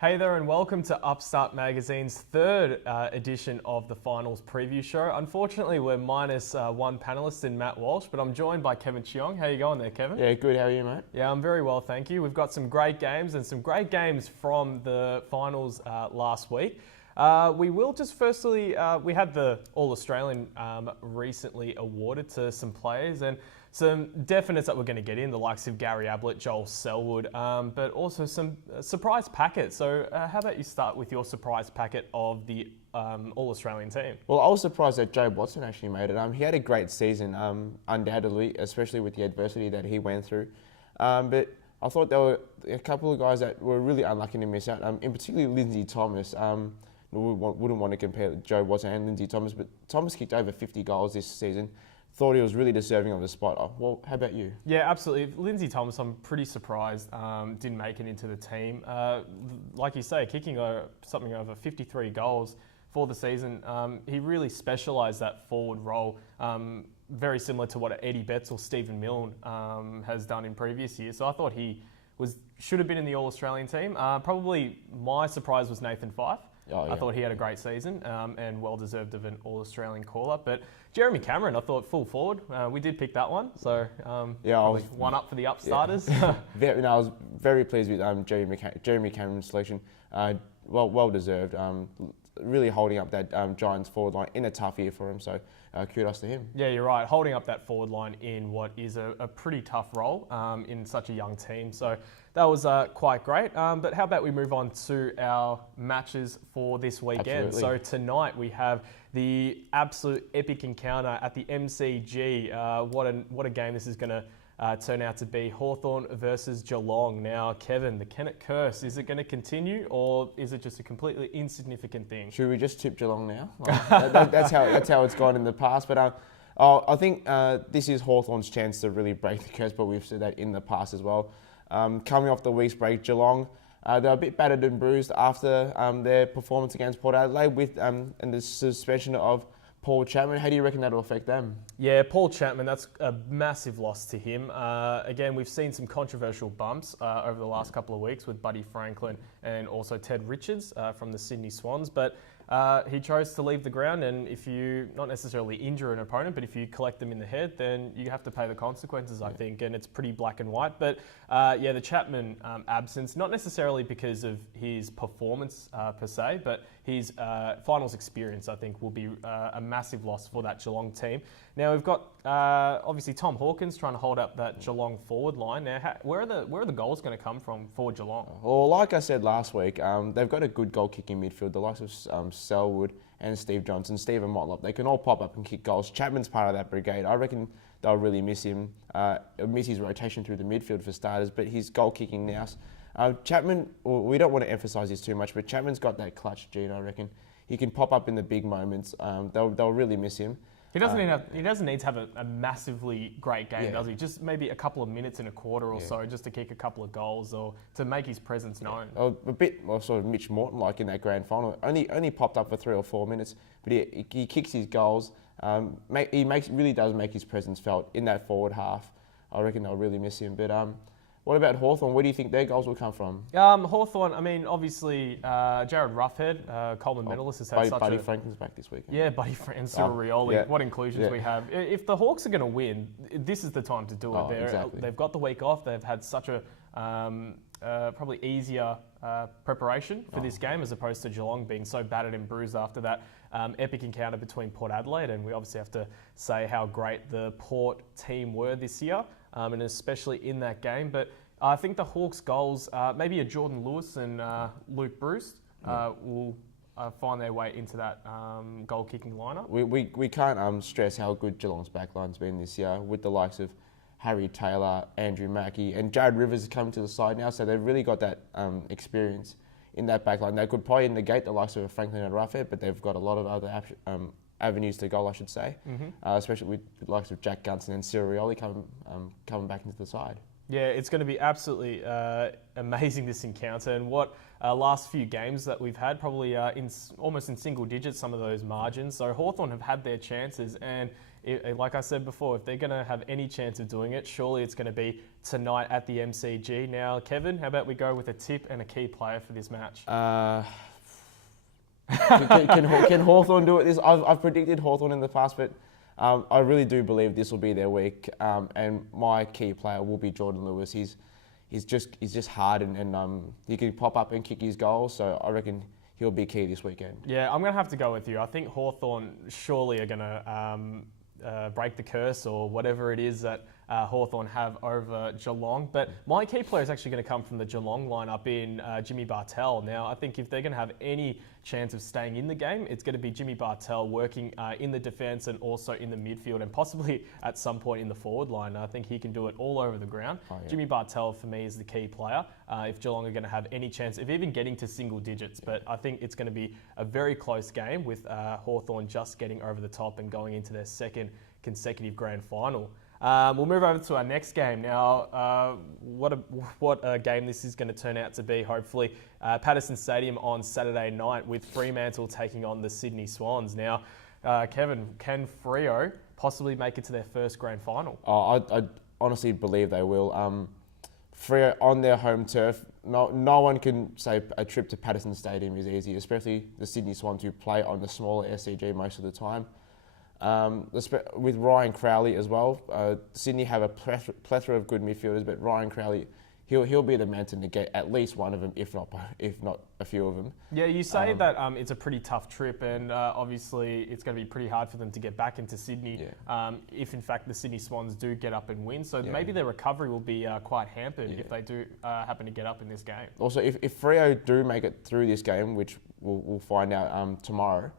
Hey there and welcome to Upstart Magazine's third edition of the finals preview show. Unfortunately, we're minus one panellist in Matt Walsh, but I'm joined by Kevin Cheong. How you going there, Kevin? Yeah, good. How are you, mate? Yeah, I'm very well, thank you. We've got some great games and some great games from the finals last week. We will just firstly, we had the All-Australian recently awarded to some players and some definites that we're going to get in, the likes of Gary Ablett, Joel Selwood, but also some surprise packets. So how about you start with your surprise packet of the All-Australian team? Well, I was surprised that Joe Watson actually made it. He had a great season, undoubtedly, especially with the adversity that he went through. But I thought there were a couple of guys that were really unlucky to miss out, in particular Lindsay Thomas. Wouldn't want to compare Joe Watson and Lindsay Thomas, but Thomas kicked over 50 goals this season. Thought he was really deserving of the spot. Well, how about you? Yeah, absolutely. Lindsay Thomas, I'm pretty surprised didn't make it into the team. Like you say, kicking something over 53 goals for the season. He really specialised that forward role, very similar to what Eddie Betts or Stephen Milne has done in previous years. So I thought he should have been in the All-Australian team. Probably my surprise was Nathan Fyfe. Oh, yeah. I thought he had a great season and well-deserved of an All-Australian call-up. But Jeremy Cameron, I thought full forward. We did pick that one. So I was one up for the upstarters. Yeah. I was very pleased with Jeremy Cameron's selection. Well-deserved. Really holding up that Giants forward line in a tough year for him. So kudos to him. Yeah, you're right. Holding up that forward line in what is a pretty tough role in such a young team. So that was quite great. But how about we move on to our matches for this weekend? Absolutely. So tonight we have the absolute epic encounter at the MCG. What a game this is going to turn out to be. Hawthorn versus Geelong. Now, Kevin, the Kennett curse, is it going to continue or is it just a completely insignificant thing? Should we just tip Geelong now? That's how it's gone in the past. But I think this is Hawthorn's chance to really break the curse, but we've said that in the past as well. Coming off the week's break, Geelong, they're a bit battered and bruised after their performance against Port Adelaide and the suspension of Paul Chapman. How do you reckon that will affect them? Yeah, Paul Chapman, that's a massive loss to him. Again, we've seen some controversial bumps over the last couple of weeks with Buddy Franklin and also Ted Richards from the Sydney Swans, but he chose to leave the ground, and if you not necessarily injure an opponent, but if you collect them in the head, then you have to pay the consequences, I think, and it's pretty black and white. But the Chapman absence, not necessarily because of his performance per se, but his finals experience, I think, will be a massive loss for that Geelong team. Now, we've got, obviously, Tom Hawkins trying to hold up that Geelong forward line. Now, where are the goals going to come from for Geelong? Well, like I said last week, they've got a good goal-kicking midfield. The likes of Selwood and Steve Johnson, Stephen Motlop, they can all pop up and kick goals. Chapman's part of that brigade. I reckon they'll really miss him, miss his rotation through the midfield for starters, but his goal-kicking now. Chapman, we don't want to emphasise this too much, but Chapman's got that clutch gene, I reckon. He can pop up in the big moments. They'll really miss him. He doesn't need to have a massively great game, does he? Just maybe a couple of minutes in a quarter or so just to kick a couple of goals or to make his presence known. A bit sort of Mitch Morton like in that grand final. Only popped up for 3 or 4 minutes, but he kicks his goals. He really does make his presence felt in that forward half. I reckon they'll really miss him. But what about Hawthorn? Where do you think their goals will come from? Hawthorn, I mean, obviously, Jared Roughhead, Coleman medalist, has had Buddy Franklin's back this week. Yeah, Buddy and Cyril Rioli. Yeah. What inclusions we have. If the Hawks are going to win, this is the time to do it. Exactly. They've got the week off. They've had such a probably easier preparation for this game as opposed to Geelong being so battered and bruised after that epic encounter between Port Adelaide. And we obviously have to say how great the Port team were this year, and especially in that game. But I think the Hawks' goals, maybe a Jordan Lewis and Luke Bruce, will find their way into that goal-kicking lineup. We can't stress how good Geelong's backline's been this year with the likes of Harry Taylor, Andrew Mackey, and Jared Rivers is coming to the side now, so they've really got that experience in that backline. They could probably negate the likes of Franklin and Roughhead, but they've got a lot of other avenues to goal, I should say, especially with the likes of Jack Gunson and Cyril Rioli coming back into the side. Yeah, it's going to be absolutely amazing, this encounter, and what last few games that we've had, probably almost in single digits, some of those margins. So Hawthorn have had their chances, and like I said before, if they're going to have any chance of doing it, surely it's going to be tonight at the MCG. Now, Kevin, how about we go with a tip and a key player for this match? Can Hawthorn do it? I've predicted Hawthorn in the past, but I really do believe this will be their week. And my key player will be Jordan Lewis. He's just hard and he can pop up and kick his goals. So I reckon he'll be key this weekend. Yeah, I'm going to have to go with you. I think Hawthorn surely are going to break the curse or whatever it is that Hawthorn have over Geelong. But my key player is actually going to come from the Geelong lineup in Jimmy Bartell. Now, I think if they're going to have any chance of staying in the game, it's going to be Jimmy Bartell working in the defence and also in the midfield and possibly at some point in the forward line. I think he can do it all over the ground. Oh, yeah. Jimmy Bartell, for me, is the key player if Geelong are going to have any chance of even getting to single digits. But I think it's going to be a very close game with Hawthorn just getting over the top and going into their second consecutive grand final. We'll move over to our next game. Now, what a game this is going to turn out to be, hopefully. Patterson Stadium on Saturday night with Fremantle taking on the Sydney Swans. Now, Kevin, can Freo possibly make it to their first grand final? I honestly believe they will. Freo on their home turf, no one can say a trip to Patterson Stadium is easy, especially the Sydney Swans who play on the smaller SCG most of the time. With Ryan Crowley as well, Sydney have a plethora of good midfielders, but Ryan Crowley, he'll be the man to negate at least one of them, if not a few of them. Yeah, you say that it's a pretty tough trip, and obviously it's going to be pretty hard for them to get back into Sydney if in fact the Sydney Swans do get up and win. So maybe their recovery will be quite hampered if they do happen to get up in this game. Also, if Freo do make it through this game, which we'll find out tomorrow,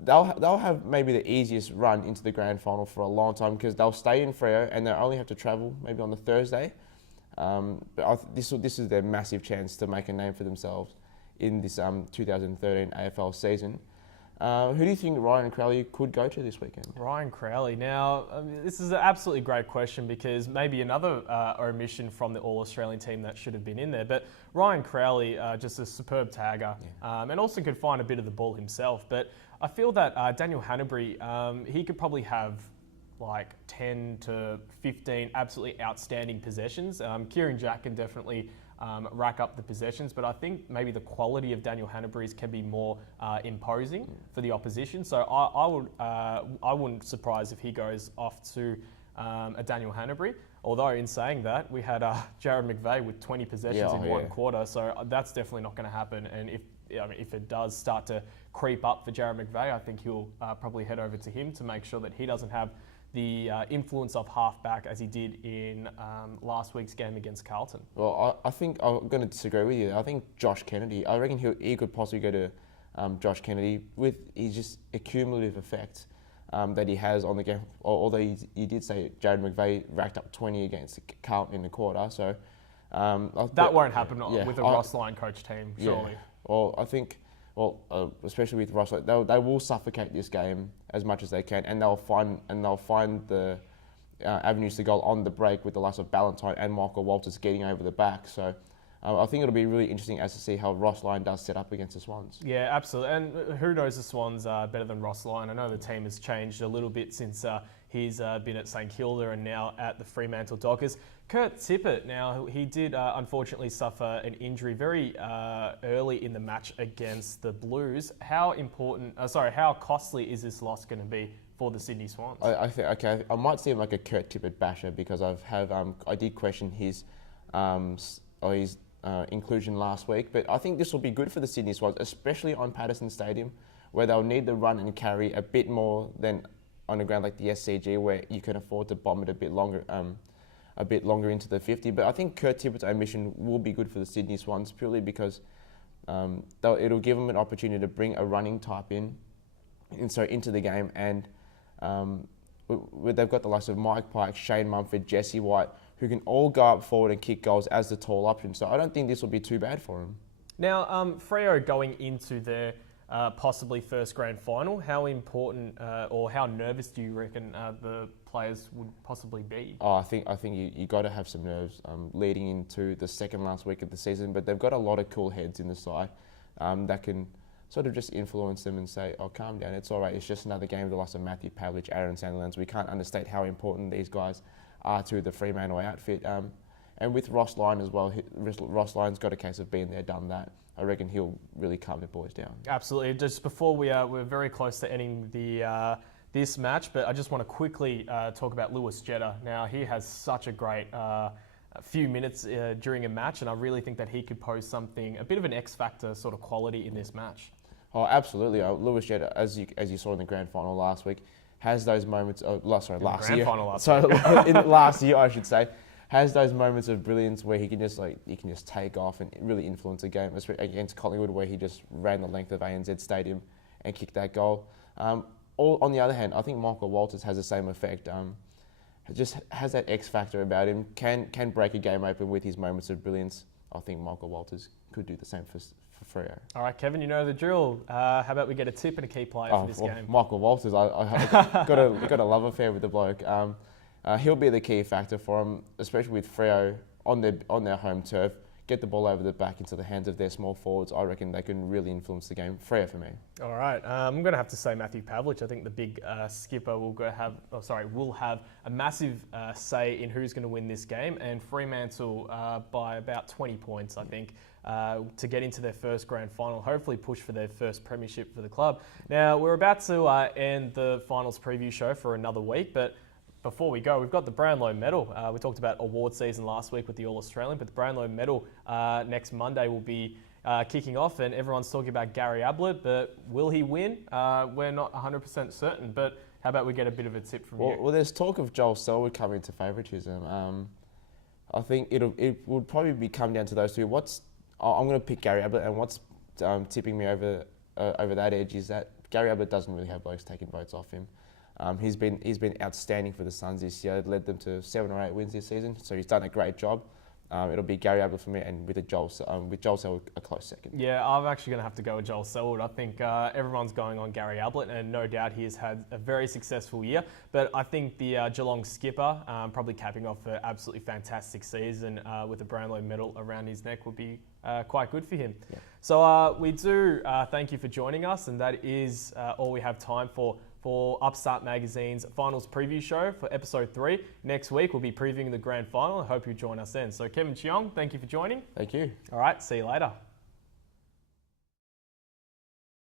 they'll have maybe the easiest run into the grand final for a long time because they'll stay in Freo and they'll only have to travel maybe on the Thursday. But this is their massive chance to make a name for themselves in this 2013 AFL season. Who do you think Ryan Crowley could go to this weekend? Ryan Crowley. Now, this is an absolutely great question because maybe another omission from the All-Australian team that should have been in there. But Ryan Crowley, just a superb tagger and also could find a bit of the ball himself. But I feel that Daniel Hannebery, he could probably have like 10 to 15 absolutely outstanding possessions. Kieran Jack can definitely rack up the possessions, but I think maybe the quality of Daniel Hannebery's can be more imposing for the opposition. So I wouldn't surprise if he goes off to a Daniel Hannebery. Although in saying that, we had Jared McVeigh with 20 possessions in one quarter, so that's definitely not going to happen. And if it does start to creep up for Jared McVeigh, I think he'll probably head over to him to make sure that he doesn't have the influence of halfback as he did in last week's game against Carlton. Well, I think I'm going to disagree with you. I think Josh Kennedy, I reckon he could possibly go to Josh Kennedy with his just a cumulative effect that he has on the game. Although he did say Jared McVeigh racked up 20 against Carlton in the quarter. So that won't happen with a Ross Lyon coach team, surely. Yeah. Well, I think... especially with Ross, they will suffocate this game as much as they can, and they'll find the avenues to goal on the break with the likes of Ballantyne and Michael Walters getting over the back. So I think it'll be really interesting as to see how Ross Lyon does set up against the Swans. Yeah, absolutely. And who knows the Swans better than Ross Lyon? I know the team has changed a little bit since he's been at St Kilda and now at the Fremantle Dockers. Kurt Tippett, now he did unfortunately suffer an injury very early in the match against the Blues. How costly is this loss going to be for the Sydney Swans? I think I might seem like a Kurt Tippett basher because I did question his inclusion last week, but I think this will be good for the Sydney Swans, especially on Patterson Stadium, where they'll need the run and carry a bit more than on a ground like the SCG, where you can afford to bomb it a bit longer into the 50. But I think Kurt Tippett's omission will be good for the Sydney Swans purely because it'll give them an opportunity to bring a running type into the game, and they've got the likes of Mike Pike, Shane Mumford, Jesse White, who can all go up forward and kick goals as the tall option. So I don't think this will be too bad for them. Now, Freo going into their possibly first grand final, how important or how nervous do you reckon the players would possibly be? I think you got to have some nerves leading into the second last week of the season, but they've got a lot of cool heads in the side that can sort of just influence them and say, oh, calm down, it's all right. It's just another game with the loss of Matthew Pavlich, Aaron Sandilands. We can't understate how important these guys are to the Fremantle outfit. And with Ross Lyon as well, Ross Lyon's got a case of being there, done that. I reckon he'll really calm the boys down. Absolutely. Just before we're very close to ending the this match, but I just want to quickly talk about Lewis Jetta. Now, he has such a great few minutes during a match, and I really think that he could pose something, a bit of an X-factor sort of quality in this match. Oh, absolutely. Lewis Jetta, as you saw in the grand final last week, has those moments. Last year. Last year, I should say, has those moments of brilliance where he can just take off and really influence a game. Especially against Collingwood, where he just ran the length of ANZ Stadium and kicked that goal. On the other hand, I think Michael Walters has the same effect. Just has that X factor about him. Can break a game open with his moments of brilliance. I think Michael Walters could do the same for Freo. All right, Kevin, you know the drill. How about we get a tip and a key player for this game? Michael Walters, I got a love affair with the bloke. He'll be the key factor for them, especially with Freo on their home turf. Get the ball over the back into the hands of their small forwards. I reckon they can really influence the game. Freo for me. All right, I'm going to have to say Matthew Pavlich. I think the big skipper will have a massive say in who's going to win this game, and Fremantle by about 20 points, I think, to get into their first grand final. Hopefully, push for their first premiership for the club. Now, we're about to end the finals preview show for another week, but before we go, we've got the Brownlow Medal. We talked about award season last week with the All-Australian, but the Brownlow Medal next Monday will be kicking off, and everyone's talking about Gary Ablett, but will he win? We're not 100% certain, but how about we get a bit of a tip from you? Well, there's talk of Joel Selwood coming into favouritism. I think it would probably come down to those two. I'm going to pick Gary Ablett, and what's tipping me over that edge is that Gary Ablett doesn't really have blokes taking votes off him. He's been outstanding for the Suns this year. It led them to 7 or 8 wins this season, so he's done a great job. It'll be Gary Ablett for me, and with Joel Selwood a close second. Yeah, I'm actually going to have to go with Joel Selwood. I think everyone's going on Gary Ablett, and no doubt he has had a very successful year. But I think the Geelong skipper, probably capping off an absolutely fantastic season with a Brownlow medal around his neck, would be quite good for him. Yeah. So we do thank you for joining us, and that is all we have time for Upstart Magazine's finals preview show for episode 3. Next week, we'll be previewing the grand final. I hope you join us then. So Kevin Cheong, thank you for joining. Thank you. All right, see you later.